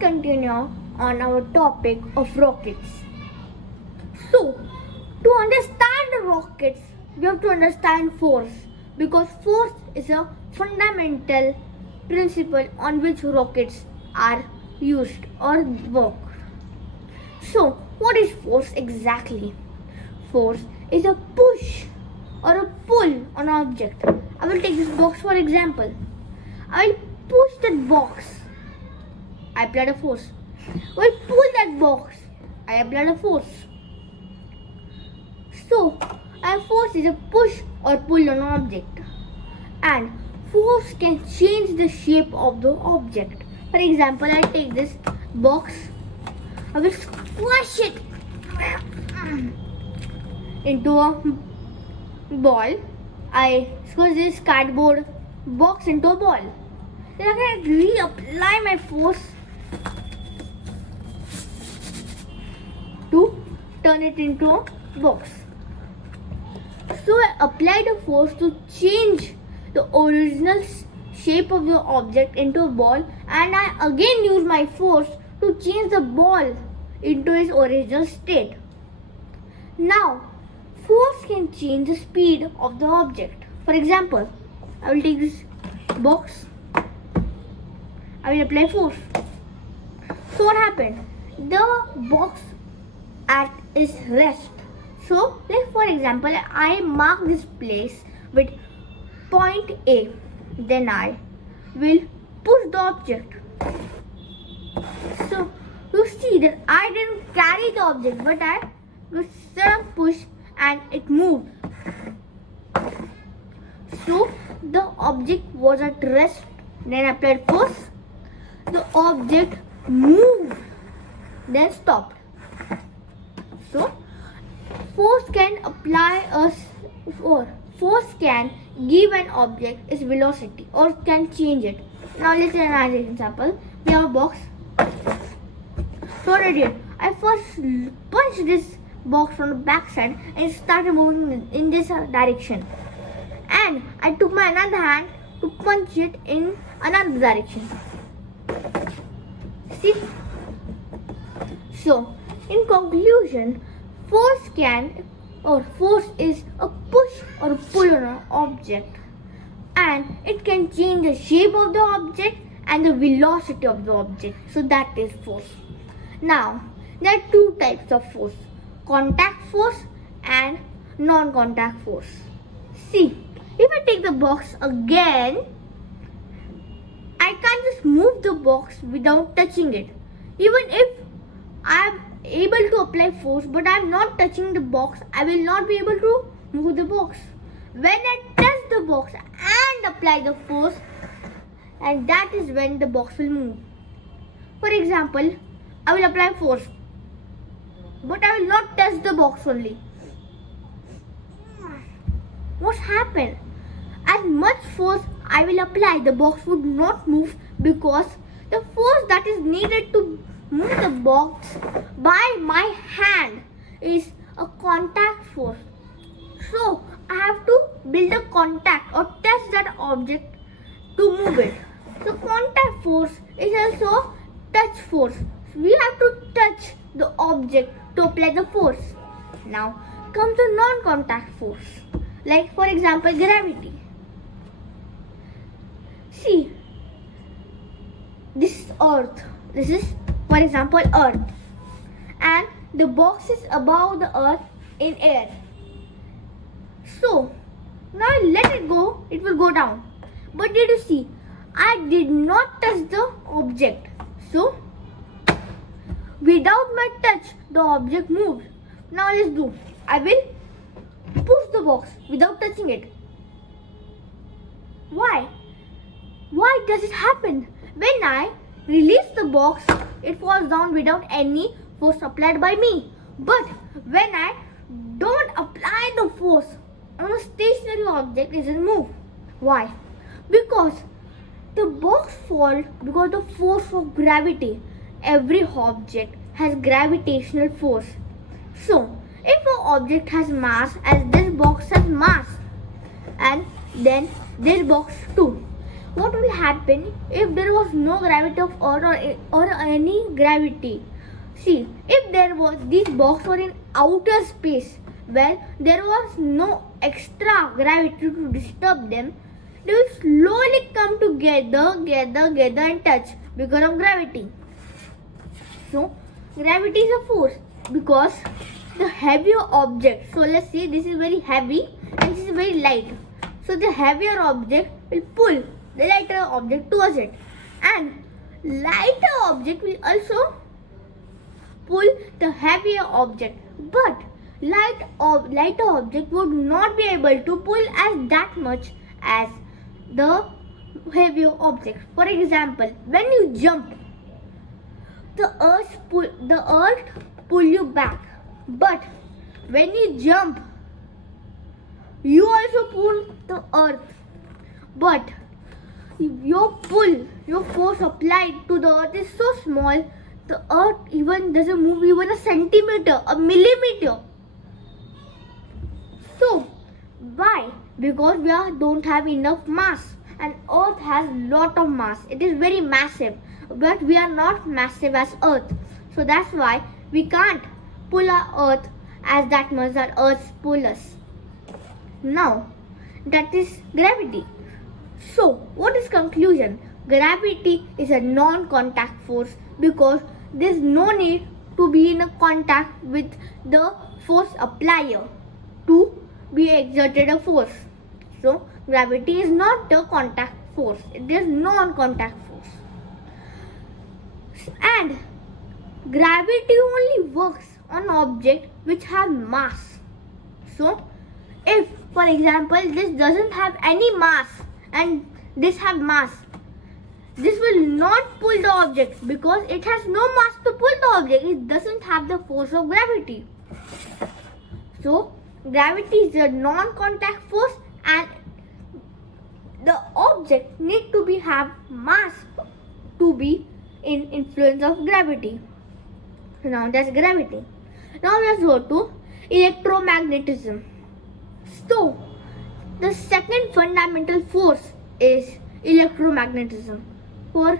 continue on our topic of rockets. So, to understand the rockets, we have to understand force because force is a fundamental principle on which rockets are used or work. So, what is force exactly? Force is a push or a pull on an object. I will take this box for example. I will push that box. I applied a force. I will pull that box. I applied a force. So, a force is a push or pull on an object. And force can change the shape of the object. For example, I take this box. I will squash it into a ball. I squash this cardboard box into a ball. Then I can reapply my force to turn it into a box. So I applied a force to change the original shape of the object into a ball, and I again use my force to change the ball into its original state. Now, force can change the speed of the object. For example, I will take this box. I will apply force. So what happened? The box at its rest. So, like for example, I mark this place with point A. Then I will push the object. So, you see that I didn't carry the object, but I just push and it moved. So, the object was at rest. Then I applied force. The object moved. Then stopped. So, force can give an object its velocity or can change it. Now let's say another example. We have a box. So what I did, I first punched this box from the back side and it started moving in this direction. And I took my another hand to punch it in another direction. See? So, in conclusion, force is a push or a pull on an object, and it can change the shape of the object and the velocity of the object. So that is force. Now, there are two types of force: contact force and non-contact force. See, if I take the box again, I can't just move the box without touching it. Even if I am able to apply force but I am not touching the box, I will not be able to move the box. When I touch the box and apply the force, and that is when the box will move. For example, I will apply force but I will not touch the box only. What happened? As much force I will apply, the box would not move because the force that is needed to move the box by my hand is a contact force. So I have to build a contact or touch that object to move it. So contact force is also touch force. We have to touch the object to apply the force. Now comes the non-contact force. Like for example, gravity. See, this is Earth. This is, for example, Earth. And the box is above the Earth in air. So, now I let it go, it will go down. But did you see, I did not touch the object. So, without my touch, the object moved. Now let's do. I will push the box without touching it. Why? Why does it happen? When I release the box, it falls down without any force applied by me. But when I don't apply the force on a stationary object, it doesn't move. Why? Because the box falls because of the force of gravity. Every object has gravitational force. So, if an object has mass, as this box has mass, and then this box too. what will happen if there was no gravity of Earth or any gravity? See, if there was these boxes were in outer space where there was no extra gravity to disturb them, they will slowly come together and touch because of gravity. So, gravity is a force because the heavier object, so let's say this is very heavy and this is very light. So, the heavier object will pull the lighter object towards it, and lighter object will also pull the heavier object, but lighter object would not be able to pull as that much as the heavier object. For example, when you jump, the earth pull you back, but when you jump, you also pull the earth, but your force applied to the earth is so small, the earth even doesn't move even a centimeter, a millimeter. So, why? Because we don't have enough mass, and earth has lot of mass. It is very massive, but we are not massive as earth. So that's why we can't pull our earth as that much that earth pull us. Now, that is gravity. So, what is conclusion? Gravity is a non-contact force because there is no need to be in a contact with the force applier to be exerted a force. So, gravity is not a contact force. It is non-contact force. And gravity only works on objects which have mass. So, if for example this doesn't have any mass and this have mass, this will not pull the object because it has no mass to pull the object. It doesn't have the force of gravity. So, gravity is a non-contact force and the object need to have mass to be in influence of gravity. So now that's gravity. Now let's go to electromagnetism. So, the second fundamental force is electromagnetism. For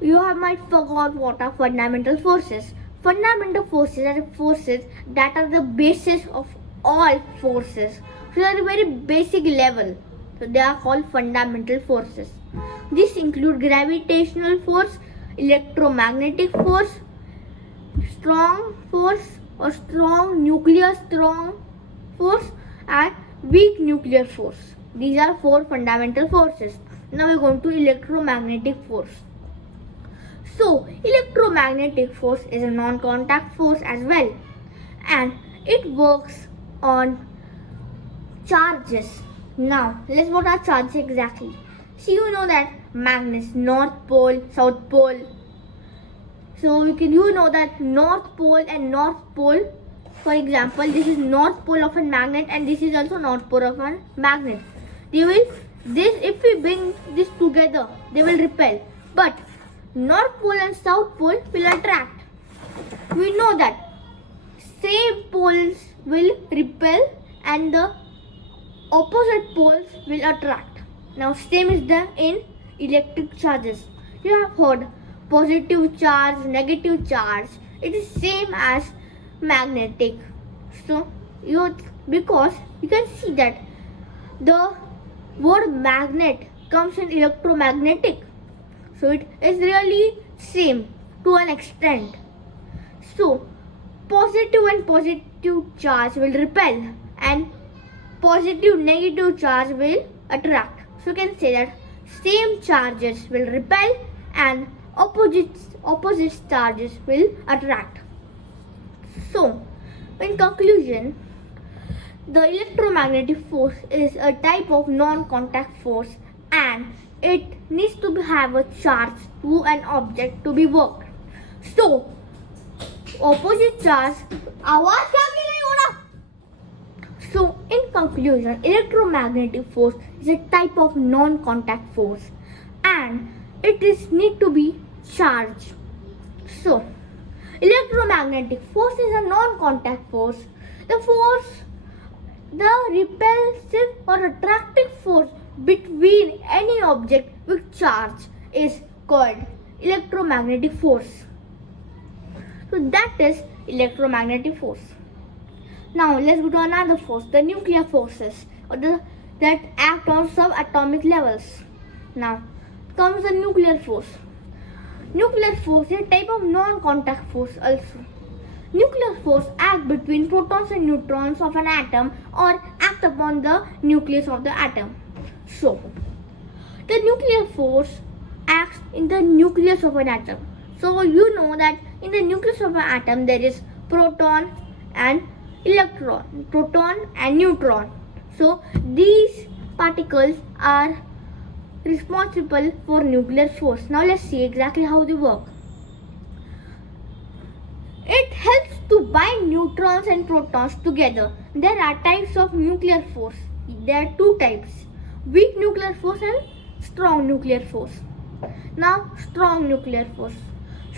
you might forgot what are fundamental forces. Fundamental forces are forces that are the basis of all forces. So they are a very basic level. So they are called fundamental forces. These include gravitational force, electromagnetic force, strong force or strong nuclear strong force, and weak nuclear force. These are four fundamental forces. Now we are going to electromagnetic force. So, electromagnetic force is a non-contact force as well, and it works on charges. Now, let's what are charges exactly. So, you know that magnets, North Pole, South Pole. So, you know that North Pole and North Pole. For example, this is North Pole of a magnet and this is also North Pole of a magnet. If we bring this together, they will repel. But North Pole and South Pole will attract. We know that same poles will repel and the opposite poles will attract. Now same is done in electric charges. You have heard positive charge, negative charge. It is same as magnetic. So because you can see that the word magnet comes in electromagnetic. So it is really same to an extent. So positive and positive charge will repel and positive negative charge will attract. So you can say that same charges will repel and opposite charges will attract. So in conclusion, the electromagnetic force is a type of non-contact force and it needs to have a charge to an object to be worked. So, opposite charge, So, in conclusion, electromagnetic force is a type of non-contact force and it is need to be charged. So, electromagnetic force is a non-contact force. The repulsive or attractive force between any object with charge is called electromagnetic force. So that is electromagnetic force. Now let's go to another force, the nuclear forces, that act on subatomic levels. Now comes the nuclear force. Nuclear force is a type of non-contact force also. Nuclear force acts between protons and neutrons of an atom or act upon the nucleus of the atom. So, the nuclear force acts in the nucleus of an atom. So, you know that in the nucleus of an atom there is proton and electron, proton and neutron. So, these particles are responsible for nuclear force. Now, let's see exactly how they work. It helps to bind neutrons and protons together. There are types of nuclear force. There are two types, weak nuclear force and strong nuclear force. Now, strong nuclear force.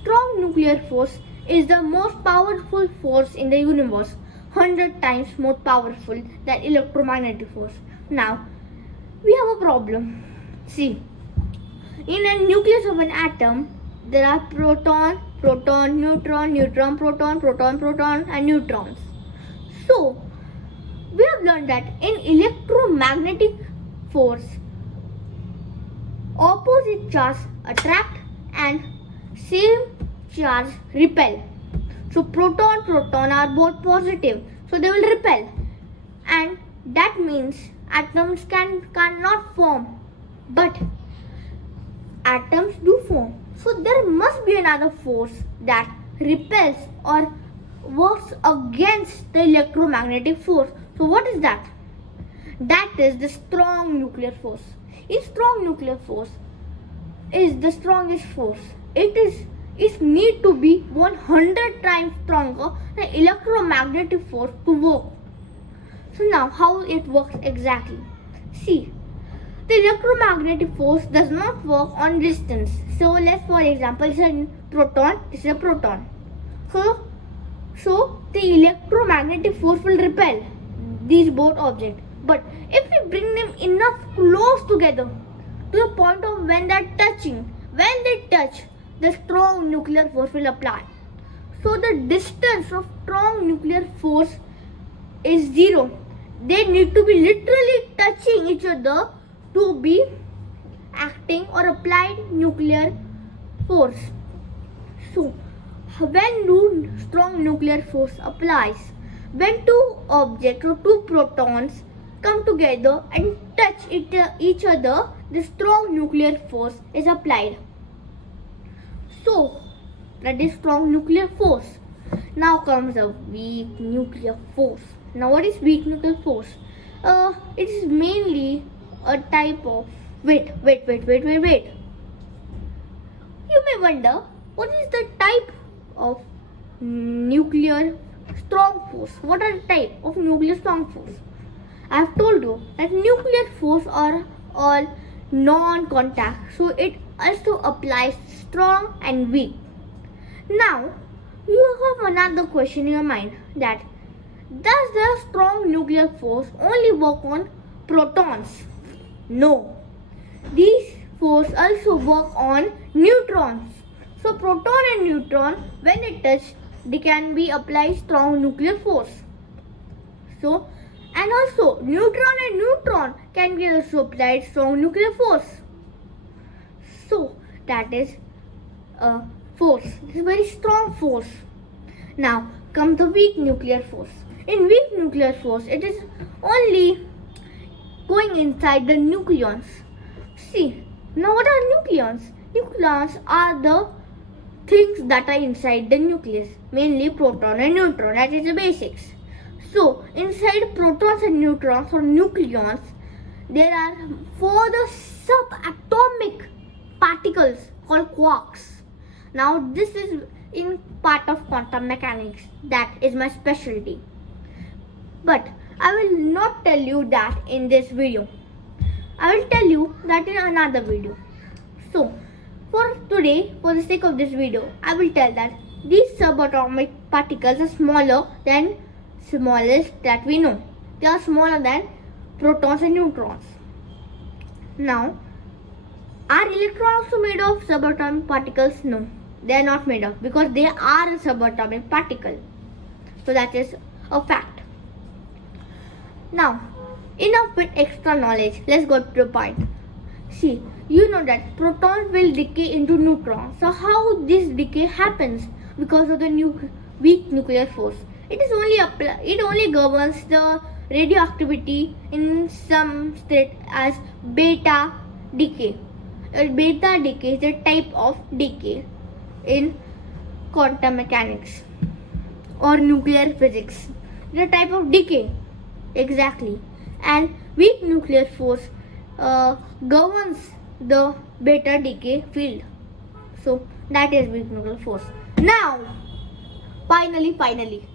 Strong nuclear force is the most powerful force in the universe, 100 times more powerful than electromagnetic force. Now, we have a problem. See, in a nucleus of an atom, there are proton, neutron, neutron, proton, and neutrons. So, we have learned that in electromagnetic force, opposite charge attract and same charge repel. So, proton are both positive, so they will repel, and that means atoms cannot form, but atoms do form. So there must be another force that repels or works against the electromagnetic force. So what is that? That is the strong nuclear force. A strong nuclear force is the strongest force. It need to be 100 times stronger than electromagnetic force to work. So now how it works exactly? See, the electromagnetic force does not work on distance. So let's, for example, this is a proton, this is a proton. So the electromagnetic force will repel these both objects. But if we bring them enough close together to the point of when they are touching, when they touch, the strong nuclear force will apply. So the distance of strong nuclear force is 0. They need to be literally touching each other to be acting or applied nuclear force. So, when strong nuclear force applies, when two objects or two protons come together and touch each other, the strong nuclear force is applied. So, that is strong nuclear force. Now comes the weak nuclear force. Now, what is weak nuclear force? It is mainly a type of wait. You may wonder, what is the type of nuclear strong force? What are the type of nuclear strong force? I have told you that nuclear force are all non-contact, so it also applies strong and weak. Now, you have another question in your mind, that does the strong nuclear force only work on protons? No. These force also work on neutrons. So proton and neutron, when they touch, they can be applied strong nuclear force. So, and also neutron and neutron can be also applied strong nuclear force. So that is a force. This is a very strong force. Now comes the weak nuclear force. In weak nuclear force, it is only going inside the nucleons. See, now what are nucleons? Nucleons are the things that are inside the nucleus, mainly proton and neutron. That is the basics. So, inside protons and neutrons or nucleons, there are 4 subatomic particles called quarks. Now, this is in part of quantum mechanics. That is my specialty. But I will not tell you that in this video. I will tell you that in another video. So, for today, for the sake of this video, I will tell that these subatomic particles are smaller than smallest that we know. They are smaller than protons and neutrons. Now, Are electrons also made of subatomic particles? No, they are not made of, because they are a subatomic particle. So that is a fact. Now, enough with extra knowledge. Let's go to the point. See, you know that protons will decay into neutrons. So how this decay happens? Because of the weak nuclear force. It only governs the radioactivity in some state as beta decay. Beta decay is a type of decay in quantum mechanics or nuclear physics. It's a type of decay. Exactly. And weak nuclear force governs the beta decay field. So that is weak nuclear force. Now, finally,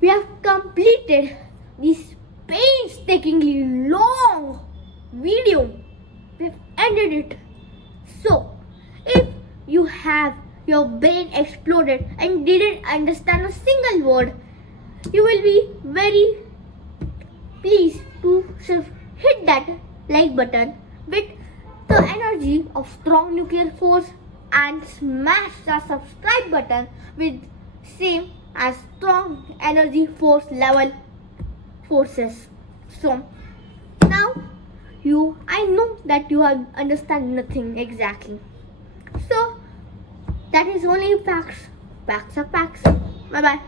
we have completed this painstakingly long video. We have ended it. So, if you have your brain exploded and didn't understand a single word, you will be very pleased to hit that like button with the energy of strong nuclear force and smash the subscribe button with same as strong energy force level forces. So now I know that you have understand nothing exactly. So that is only facts. Facts are facts. Bye bye.